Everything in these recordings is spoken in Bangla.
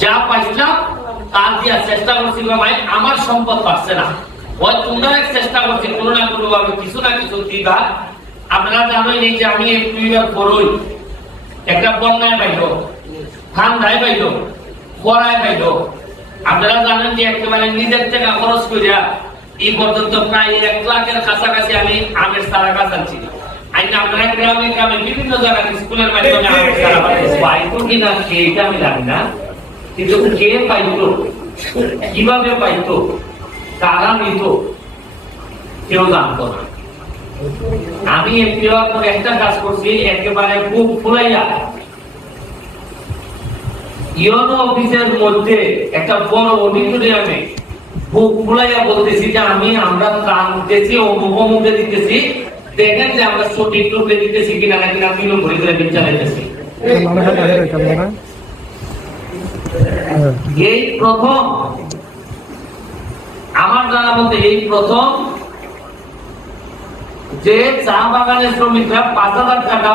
যা পাইছিলাম তার দিয়া চেষ্টা করছি ভাই আমার সম্পদ পাচ্ছে না ওই তোমরা চেষ্টা করছি কোনো না কোনো ভাবে কিছু না কিছু দিবা আপনারা জানেন এই যে আমি একটু করই একটা বন্যায় পাইল ঠান্ডায় পাইল খরায় পাইল আপনারা জানেন যে একেবারে নিজের টাকা খরচ করিয়া এই পর্যন্ত প্রায় এক লাখের কাছাকাছি আমি আমের সারা গাছ আনছি আপনারা গ্রামে গ্রামে বিভিন্ন জায়গায় স্কুলের মাধ্যমে আমের সারা পাইতো কিনা সেটা আমি জানি না কিন্তু কে পাইতো? কীভাবে পাইতো? কারা নিত? কেউ জানতো না। আমি একটা কাজ করছি, একেবারে বুক ফুলাইয়া। ইয়নো অফিসের মধ্যে একটা বড় অডিটোরিয়ামে বুক ফুলাইয়া বলতেছি যে আমি, আমরা ত্রাণ দিতেছি অমুক অমুকে দিতেছি। দেখেন যে আমরা সঠিক রূপে দিতেছি কিনা নাকি না কিলো ঘুরে ঘুরে বিল চালাইতেছি। এই প্রথম, আমার জানা মতে এই প্রথম যে চা বাগানের শ্রমিকরা পাঁচ হাজার টাকা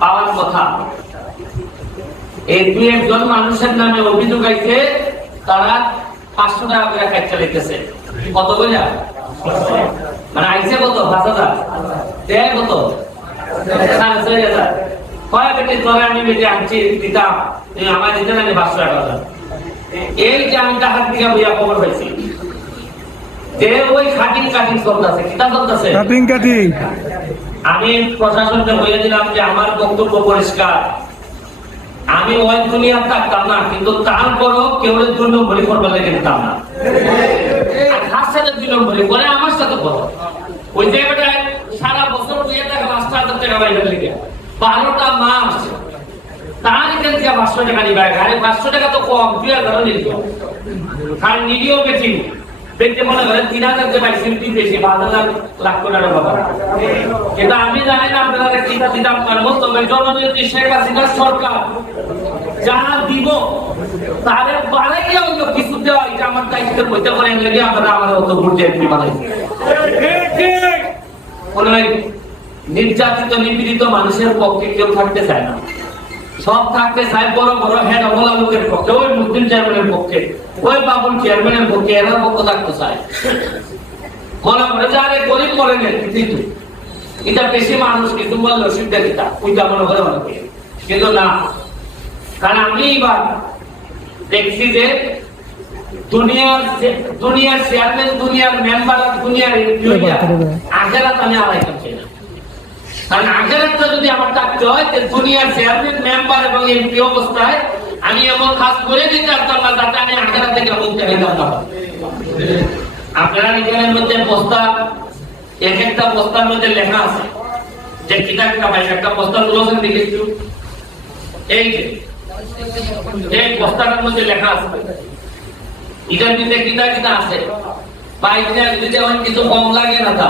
পাওয়ার কথা। এই দুই একজন মানুষের নামে অভিযোগ আইছে তারা পাঁচশো টাকা করে কাজ চালাইতেছে। কত বোঝা মানে আইছে কত? পাঁচ হাজার। দেয় কত? সাড়ে ছয় হাজার। আমি বেটি আনছি দিতাম আমার দিতে না পাঁচশো টাকা এই যে আমি টাকার দিকে বইয়া খবর পাইছি। যে ওই খাটিং কাটিং চলতেছে কিতা চলতেছে? Cutting cutting. আমি প্রশাসনকে বলে দিলাম যে আমার বক্তব্য পরিষ্কার। আমি ওই দুনিয়া থাকতাম না কিন্তু তারপরও কেউ দুই নম্বরই করবার লেগে দিতাম না। সাথে বলে আমার সাথে করো। ওই জায়গাটায় সারা বছর দুই পাঁচটা হাজার টাকা বাইরে লেগে। বারোটা মাস। তার পাঁচশো টাকা নিবে। আরে পাঁচশো টাকা তো কম দুই হাজার নিল আর নিডিও বেশি। দেখতে মনে করেন, তিন হাজার যে পাইছেন কি বেশি, পাঁচ হাজার লাখ টাকা বাবা কিন্তু আমি জানি না আপনারা কিনা দিতাম পারব তবে জননেত্রী শেখ হাসিনার সরকার যা দিব, তারে বাড়াইয়া হইল কিছু দেওয়া, এটা আমার দায়িত্বের মধ্যে করে লেগে আপনারা আমার অত ভোটে বানাইছে কোন নির্যাতিত নিপীড়িত মানুষের পক্ষে কেউ থাকতে চায় না। সব থাকতে চায় বড় বড় হেড অবলা লোকের পক্ষে ওই মুসলিম চেয়ারম্যানের পক্ষে ওই বাবুল চেয়ারম্যানের পক্ষে এরা পক্ষ থাকতে চায়। মনে করে যে আরে গরিব নেন কিন্তু এটা বেশি মানুষ কিন্তু বলল সিদ্ধা দিতা ওইটা মনে করে মনে করে কিন্তু না। কারণ আমি এবার দেখছি যে দুনিয়ার দুনিয়ার চেয়ারম্যান দুনিয়ার মেম্বার দুনিয়ার আগেরাত আমি আড়াইতাম চাই না কারণ আগেরাতটা যদি আমার থাকতে হয় যে দুনিয়ার চেয়ারম্যান মেম্বার এবং এমপি অবস্থায় আমি এমন কাজ করে দিতে পারতাম না যাতে আমি আগেরাত থেকে মুক্তি হয়ে যেতাম আপনারা নিজের মধ্যে বস্তা, এক একটা বস্তার মধ্যে লেখা আছে। যে কিতা কিতা ভাই একটা বস্তা তুলেছেন দেখি একটু। এই যে, এই বস্তাটার মধ্যে লেখা আছে। এটার মধ্যে কিতা কিতা আছে, বা এটা যদি কিছু কম লাগে না তা,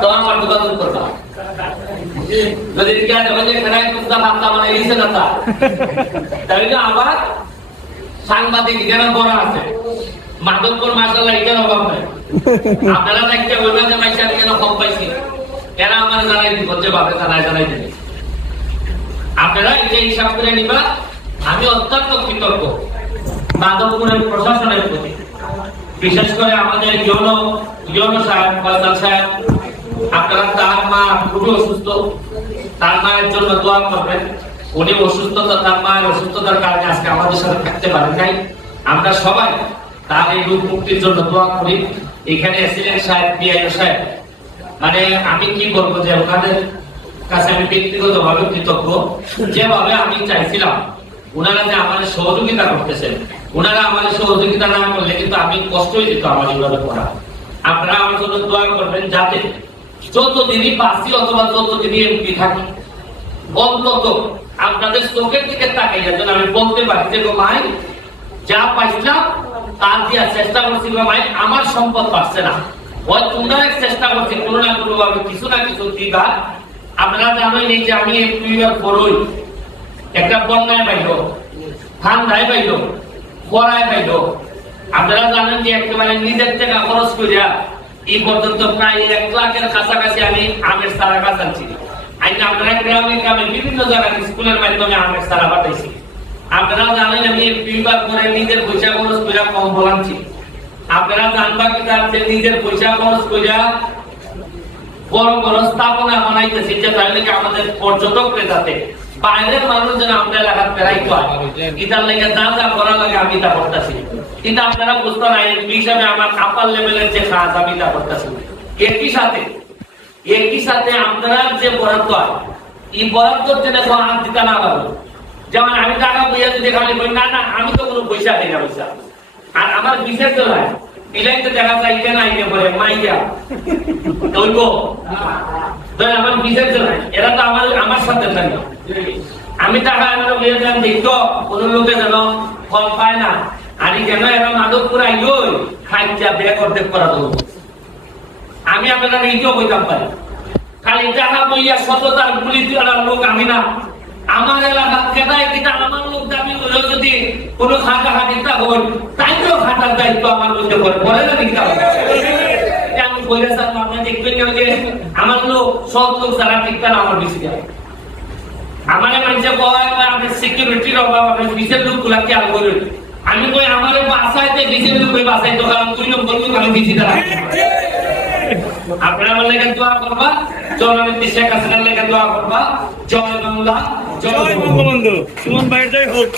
তো আমার যোগাযোগ করবা আবার সাংবাদিক এখানে বড় আছে মাধবপুর মাসাল্লাহ এখানে অভাব নাই আপনারা দেখতে বলবেন যে মাইসা কেন কম আমি অত্যন্ত কৃতজ্ঞ মাধবপুরের প্রশাসনের প্রতি। বিশেষ করে আমাদের ইয়ন ইয়ন সাহেব সাহেব মা খুবই অসুস্থ। তার মায়ের জন্য দোয়া করবেন। উনি তার মায়ের অসুস্থতার কারণে আজকে আমাদের সাথে থাকতে পারেন নাই। আমরা সবাই তার এই রোগ মুক্তির জন্য দোয়া করি। এখানে সাহেব পিআইও সাহেব মানে আমি কি বলব যে ওনাদের কাছে আমি ব্যক্তিগত ভাবে কৃতজ্ঞ। যেভাবে আমি চাইছিলাম ওনারা যে আমাদের সহযোগিতা করতেছেন ওনারা আমাদের সহযোগিতা না করলে কিন্তু আমি কষ্টই দিত আমার এইভাবে পড়া। আপনারা আমার জন্য দোয়া করবেন যাতে যতদিনই বাঁচি অথবা যতদিনই এমপি থাকি, অন্তত আপনাদের চোখের দিকে তাকাইয়া যেন আমি বলতে পারি যে মাই যা পাইছিলাম, তার দিয়া চেষ্টা করছি মাই আমার সম্পদ পাচ্ছে না। ওই তোমরা চেষ্টা করছি, কোনো না কোনো ভাবে কিছু না কিছু দিবা আপনারা জানেন এই যে আমি এমপি করই একটা বন্যায় পাইল ঠান্ডায় পাইল খরায় পাইল আপনারা জানেন যে একেবারে নিজের টাকা খরচ করিয়া এই পর্যন্ত প্রায় এক লাখের কাছাকাছি আমি আমের সারা আনছি। আইন আপনারা গ্রামে গ্রামে বিভিন্ন জায়গায় স্কুলের মাধ্যমে আমের সারা পাঠাইছি। আপনারা জানেন আমি দুইবার করে নিজের পয়সা খরচ করে কম বলাচ্ছি আপনারা জানবা কি যে নিজের পয়সা খরচ করে বড় বড় স্থাপনা বানাইতেছি যে তাহলে কি আমাদের পর্যটক যাতে বাইরের মানুষ যেন আমরা এলাকার বেড়াইতে হয় ইতার লেগে যা যা করা লাগে আমি তা করতেছি। কিন্তু আপনারা বুঝতে নাই এই হিসাবে আমার আপার লেভেলের যে কাজ আমি তা করতেছি। একই সাথে একই সাথে আপনারা যে বরাদ্দ হয়, এই বরাদ্দর জন্য হাত দিতে না পারব। যেমন আমি টাকা বইয়া যদি খালি বলি, না না, আমি তো কোনো পয়সা দিই না পয়সা। আর আমার বিশেষ চলায় এটাই তো দেখা যায় কেন আইনে পরে মাইয়া। ওইগো ধরেন আমার বিশেষ তো চলায় এরা তো আমার আমার সাথে নাই। আমি টাকা এনে বইয়া দেন দেখতো কোনো লোকে যেন ফল পায় না। আর যেন এরা মাদক করে আইলো খাইজা বেগ অর্ধেক করা দেবো আমি আপনারা এইটাও বইতাম পারি। খালি টাকা বইয়া সততার গুলি তোলার লোক আমি না। আমার এলাকার কেটায় কিনা আমার লোক দাবি হলেও যদি কোনো খাটা খাটিটা হল তাইতেও খাটার দায়িত্ব আমার মধ্যে করে পড়ে না দিতে আমি বইলে স্যার আপনার দেখবেন না যে আমার লোক সব লোক যারা ঠিক আমার বেশি যায়। আমার মানুষে কয় আপনার সিকিউরিটির অভাব আপনার বিশেষ লোকগুলা খেয়াল করুন আমি কই আমার বাসাইতে বিশেষ লোক ওই বাসাইতে কারণ তুই নম্বর লোক আমি বেশি দ্বারা আপনারা আমার লেগে দোয়া করবা জননেত্রী শেখ হাসিনার লেগে দোয়া করবা। জয় বাংলা জয় বঙ্গবন্ধু। সুমন ভাই জয় হোক।